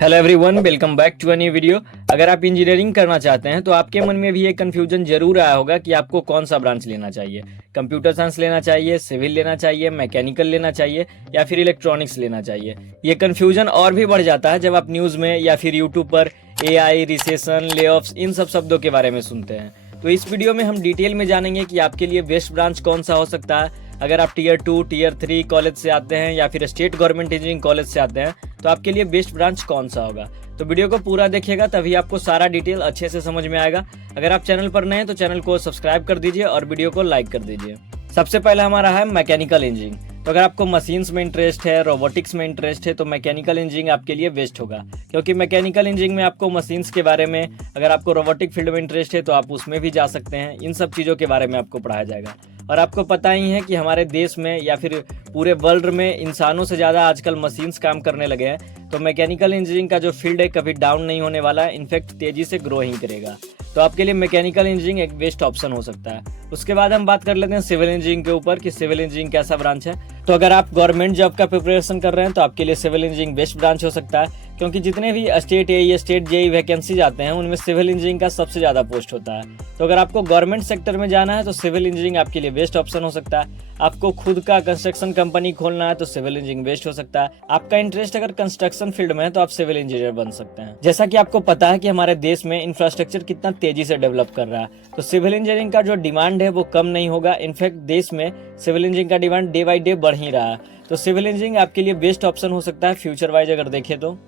Hello everyone, welcome back to a new video. अगर आप engineering करना चाहते हैं तो आपके मन में भी एक कन्फ्यूजन जरूर आया होगा कि आपको कौन सा ब्रांच लेना चाहिए। कंप्यूटर साइंस लेना चाहिए, सिविल लेना चाहिए, मैकेनिकल लेना चाहिए या फिर इलेक्ट्रॉनिक्स लेना चाहिए। ये कन्फ्यूजन और भी बढ़ जाता है जब आप न्यूज़ में या फिर यूट्यूब पर एआई, रिसेशन, लेऑफ्स इन सब शब्दों के बारे में सुनते हैं। तो इस वीडियो में हम डिटेल में जानेंगे कि आपके लिए बेस्ट ब्रांच कौन सा हो सकता है। अगर आप टीयर 2, टीयर 3 कॉलेज से आते हैं या फिर स्टेट गवर्नमेंट इंजीनियरिंग कॉलेज से आते हैं तो आपके लिए बेस्ट ब्रांच कौन सा होगा। तो वीडियो को पूरा देखिएगा, तभी आपको सारा डिटेल अच्छे से समझ में आएगा। अगर आप चैनल पर नए हैं तो चैनल को सब्सक्राइब कर दीजिए और वीडियो को लाइक कर दीजिए। सबसे पहला हमारा है मैकेनिकल इंजीनियरिंग। तो अगर आपको मशीन्स में इंटरेस्ट है, रोबोटिक्स में इंटरेस्ट है तो मैकेनिकल इंजीनियरिंग आपके लिए बेस्ट होगा, क्योंकि मैकेनिकल इंजीनियरिंग में आपको मशीन्स के बारे में, अगर आपको रोबोटिक फील्ड में इंटरेस्ट है तो आप उसमें भी जा सकते हैं। इन सब चीज़ों के बारे में आपको पढ़ाया जाएगा। और आपको पता ही है कि हमारे देश में या फिर पूरे वर्ल्ड में इंसानों से ज़्यादा आजकल मशीन्स काम करने लगे हैं। तो मैकेनिकल इंजीनियरिंग का जो फील्ड है कभी डाउन नहीं होने वाला है, इनफैक्ट तेज़ी से ग्रो ही करेगा। तो आपके लिए मैकेनिकल इंजीनियरिंग एक बेस्ट ऑप्शन हो सकता है। उसके बाद हम बात कर लेते हैं सिविल इंजीनियरिंग के ऊपर कि सिविल इंजीनियरिंग कैसा ब्रांच है। तो अगर आप गवर्नमेंट जॉब का प्रिपरेशन कर रहे हैं तो आपके लिए सिविल इंजीनियरिंग बेस्ट ब्रांच हो सकता है, क्योंकि जितने भी स्टेट एई, स्टेट जेई वैकेंसी आते हैं उनमें सिविल इंजीनियरिंग का सबसे ज़्यादा पोस्ट होता है। तो अगर आपको गवर्नमेंट सेक्टर में जाना है तो सिविल इंजीनियरिंग आपके लिए बेस्ट ऑप्शन हो सकता है। आपको खुद का कंस्ट्रक्शन कंपनी खोलना है तो सिविल इंजीनियरिंग बेस्ट हो सकता है। आपका इंटरेस्ट अगर कंस्ट्रक्शन फील्ड में है तो आप सिविल इंजीनियर बन सकते हैं। जैसा कि आपको पता है कि हमारे देश में इंफ्रास्ट्रक्चर कितना तेजी से डेवलप कर रहा है, तो सिविल इंजीनियरिंग का जो डिमांड है वो कम नहीं होगा। इनफैक्ट देश में सिविल इंजीनियरिंग का डिमांड डे बाई डे बढ़ ही रहा है। तो सिविल इंजीनियरिंग आपके लिए बेस्ट ऑप्शन हो सकता है फ्यूचर वाइज अगर देखें तो।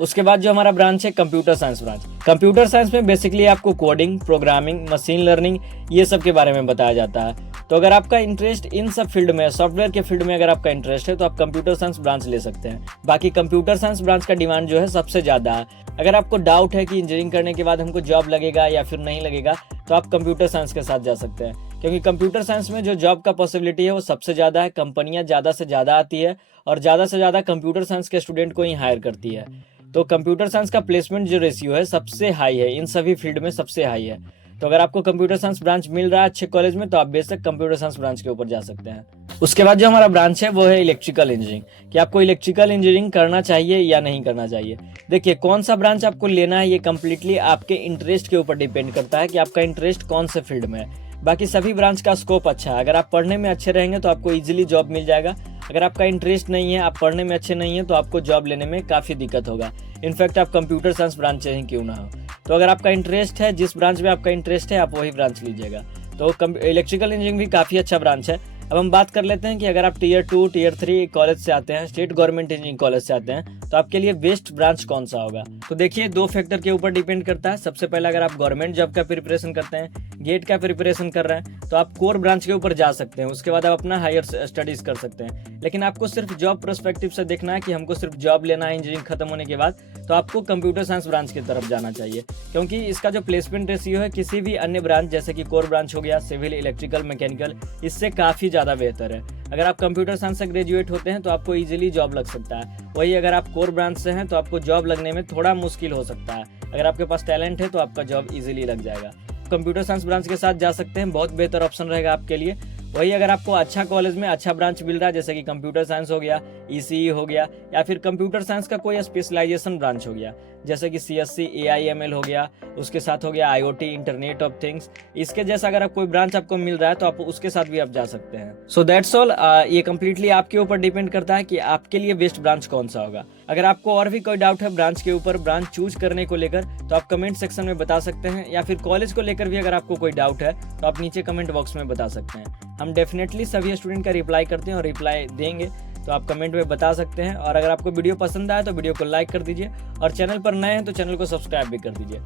उसके बाद जो हमारा ब्रांच है computer science branch. Computer science में बेसिकली आपको कोडिंग, प्रोग्रामिंग, मशीन लर्निंग ये सब के बारे में बताया जाता है। तो अगर आपका इंटरेस्ट इन सब फील्ड में, सॉफ्टवेयर के फील्ड में अगर आपका इंटरेस्ट है तो आप कंप्यूटर साइंस ब्रांच ले सकते हैं। बाकी कंप्यूटर साइंस ब्रांच का डिमांड जो है सबसे ज़्यादा है। अगर आपको डाउट है कि इंजीनियरिंग करने के बाद हमको जॉब लगेगा या फिर नहीं लगेगा तो आप कंप्यूटर साइंस के साथ जा सकते हैं, क्योंकि कंप्यूटर साइंस में जो जॉब का पॉसिबिलिटी है वो सबसे ज़्यादा है। कंपनियां ज़्यादा से ज़्यादा आती है और ज़्यादा से ज़्यादा कंप्यूटर साइंस के स्टूडेंट को ही हायर करती है। तो कंप्यूटर साइंस का प्लेसमेंट जो रेशियो है सबसे हाई है, इन सभी फील्ड में सबसे हाई है। तो अगर आपको कंप्यूटर साइंस ब्रांच मिल रहा है अच्छे कॉलेज में तो आप बेशक कंप्यूटर साइंस ब्रांच के ऊपर जा सकते हैं। उसके बाद जो हमारा ब्रांच है वो है इलेक्ट्रिकल इंजीनियरिंग, कि आपको इलेक्ट्रिकल इंजीनियरिंग करना चाहिए या नहीं करना चाहिए। देखिए, कौन सा ब्रांच आपको लेना है ये कम्प्लीटली आपके इंटरेस्ट के ऊपर डिपेंड करता है कि आपका इंटरेस्ट कौन से फील्ड में है। बाकी सभी ब्रांच का स्कोप अच्छा है। अगर आप पढ़ने में अच्छे रहेंगे तो आपको इजीली जॉब मिल जाएगा। अगर आपका इंटरेस्ट नहीं है, आप पढ़ने में अच्छे नहीं हैं तो आपको जॉब लेने में काफ़ी दिक्कत होगा। इनफैक्ट आप कंप्यूटर साइंस ब्रांच चाहे क्यों ना हो। तो अगर आपका इंटरेस्ट है, जिस ब्रांच में आपका इंटरेस्ट है आप वही ब्रांच लीजिएगा। तो इलेक्ट्रिकल इंजीनियरिंग भी काफ़ी अच्छा ब्रांच है। अब हम बात कर लेते हैं कि अगर आप टीयर 2, टीयर 3 कॉलेज से आते हैं, स्टेट गवर्नमेंट इंजीनियरिंग कॉलेज से आते हैं तो आपके लिए बेस्ट ब्रांच कौन सा होगा। तो देखिए, दो फैक्टर के ऊपर डिपेंड करता है। सबसे पहला, अगर आप गवर्नमेंट जॉब का प्रिपरेशन करते हैं, गेट का प्रिपरेशन कर रहे हैं तो आप कोर ब्रांच के ऊपर जा सकते हैं। उसके बाद आप अपना हायर स्टडीज कर सकते हैं। लेकिन आपको सिर्फ जॉब पर्सपेक्टिव से देखना है कि हमको सिर्फ जॉब लेना है इंजीनियरिंग खत्म होने के बाद, तो आपको कंप्यूटर साइंस ब्रांच की तरफ जाना चाहिए, क्योंकि इसका जो प्लेसमेंट रेशियो है किसी भी अन्य ब्रांच जैसे कि कोर ब्रांच हो गया, सिविल, इलेक्ट्रिकल, मैकेनिकल, इससे काफ़ी ज़्यादा बेहतर है। अगर आप कंप्यूटर साइंस से ग्रेजुएट होते हैं तो आपको इजीली जॉब लग सकता है। वही अगर आप कोर ब्रांच से हैं तो आपको जॉब लगने में थोड़ा मुश्किल हो सकता है। अगर आपके पास टैलेंट है तो आपका जॉब इजीली लग जाएगा। कंप्यूटर साइंस ब्रांच के साथ जा सकते हैं, बहुत बेहतर ऑप्शन रहेगा आपके लिए। वही अगर आपको अच्छा कॉलेज में अच्छा ब्रांच मिल रहा है जैसे कि कंप्यूटर साइंस हो गया, ईसीई हो गया, या फिर कंप्यूटर साइंस का कोई स्पेशलाइजेशन ब्रांच हो गया जैसे कि सीएससी, एआईएमएल हो गया, उसके साथ हो गया आईओटी, इंटरनेट ऑफ थिंग्स, इसके जैसा अगर कोई ब्रांच आपको मिल रहा है तो आप उसके साथ भी आप जा सकते हैं। So that's all. ये कम्प्लीटली आपके ऊपर डिपेंड करता है कि आपके लिए बेस्ट ब्रांच कौन सा होगा। अगर आपको और भी कोई डाउट है ब्रांच के ऊपर, ब्रांच चूज करने को लेकर, तो आप कमेंट सेक्शन में बता सकते हैं, या फिर कॉलेज को लेकर भी अगर आपको कोई डाउट है तो आप नीचे कमेंट बॉक्स में बता सकते हैं। हम डेफिनेटली सभी स्टूडेंट का रिप्लाई करते हैं और रिप्लाई देंगे, तो आप कमेंट में बता सकते हैं। और अगर आपको वीडियो पसंद आए तो वीडियो को लाइक कर दीजिए और चैनल पर नए हैं तो चैनल को सब्सक्राइब भी कर दीजिए।